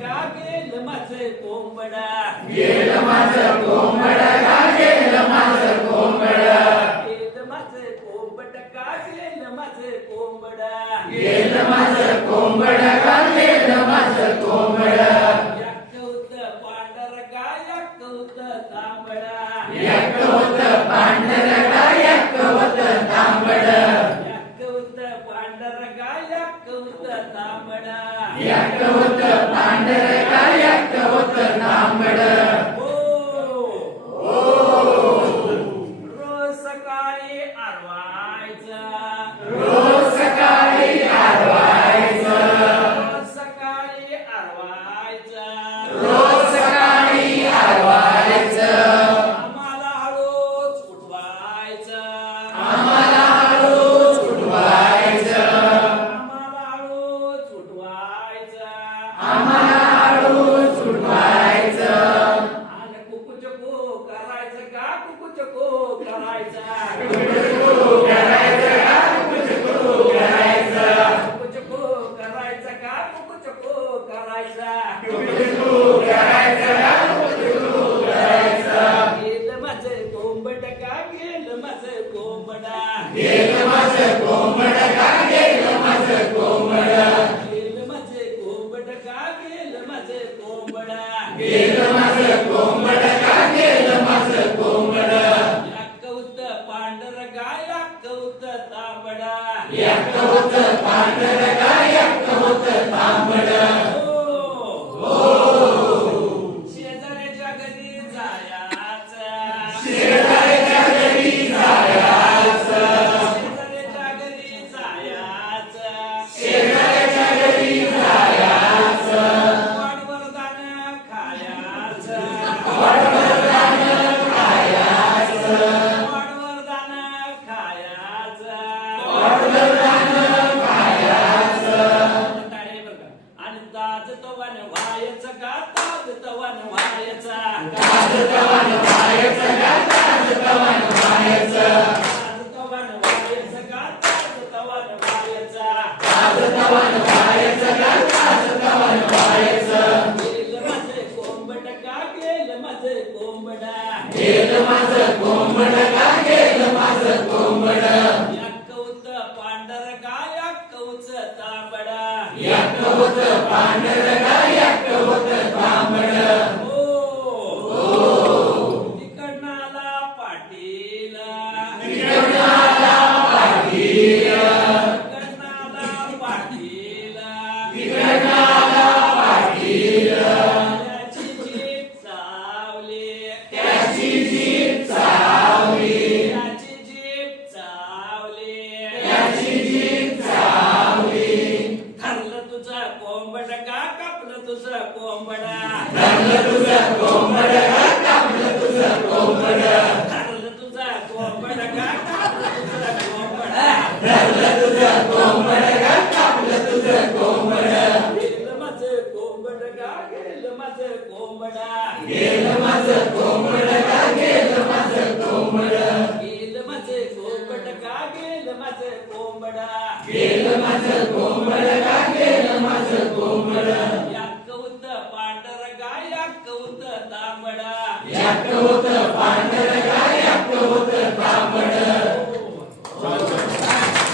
का गेलं माझं कोंबडा गेलं माझं कोंबड का गेलं माझं कोंबड गेलं माझं कोंबड का गेलं माझं कोंबडा गेलं माझं कोंबड का गेलं माझं कोंबड एक होतं पांढर का एक होतं तांबडा एक होतं पांढर का एक होतं तांबड एक होतं पांढर का एक होतं तांबडा एक होतं पांढर का एक होतं तांबड रोज सकाळी आरवायचा रोज सकाळी आरवायचं रोज सकाळी आरवायचा रोज सकाळी आरवायचं आम्हाला हळूच उठवायचा आम्हाला हळूच उठवायचं आम्हाला हळूच उठवायचा आम्हाला हळूच उठवायचं आणि कुकुचकू करायचं का कुकुचकू करायचा करायचं का कुकुचकू करायचं कुकुचकू करायचं का कुकुचकू करायचा कुकुचकू करायचं का कुकुचकू करायचं गेलं माझं कोंबड का गेलं माझं कोंबडा गेलं माझं कोंबड का गेलं माझं कोंबड गेलं माझं कोंबड का गेलं माझं कोंबडा गेलं माझं कोंबड का गेलं माझं कोंबड एक होतं पांढर का एक होतं तांबडा एक होतं पांढर का एक होतं तांबड शेजाऱ्याच्या घरी जायचं शेजाऱ्याच्या घरी जायचं शेजाऱ्याच्या घरी जायचं शेजाऱ्याच्या घरी जायचं वाडवरदान खायचं वरदान खायचं वाडवरदान खायचं वरदान खायचं टाळे बरं का. आणि ताज तवान व्हायचं का ताज तवान व्हायचा ताज तवान व्हायचं का ताज तवान व्हायचं ताज तवान व्हायचं का ताज तवान व्हायचा ताज तवान व्हायचं का ताज तवान व्हायचं गेलं माझं कोंबड का गेलं माझं कोंबडा गेलं माझं कोंबड का गेलं माझं कोंबड एक होतं पांढर का एक होतं तांबडा एक होतं पांढर का एक होतं तांबड तिकडनं आला पाटील तिकडनं आला पाटील तिकडनं आला पाटील तिकडनं आला पाटील त्याची जीभ चावली त्याची जीभ चावली त्याची जीभ चावली त्याची जीभ चावली धरलं तुझं कोंबड का कापलं तुझं कोंबडा धरलं तुझं कोंबड का कापलं तुझं कोंबड धरलं तुझं कोंबड का कापलं तुझं कोंबडा धरलं तुझं कोंबड का कापलं तुझं कोंबड गेलं माझं कोंबड का गेलं माझं कोंबडा गेलं माझं कोंबड का गेलं माझं कोंबड गेलं माझं कोंबड का गेलं माझं कोंबडा गेलं माझं कोंबड का गेलं माझं कोंबड एक होतं पांढर का एक होतं तांबडा एक होतं पांढर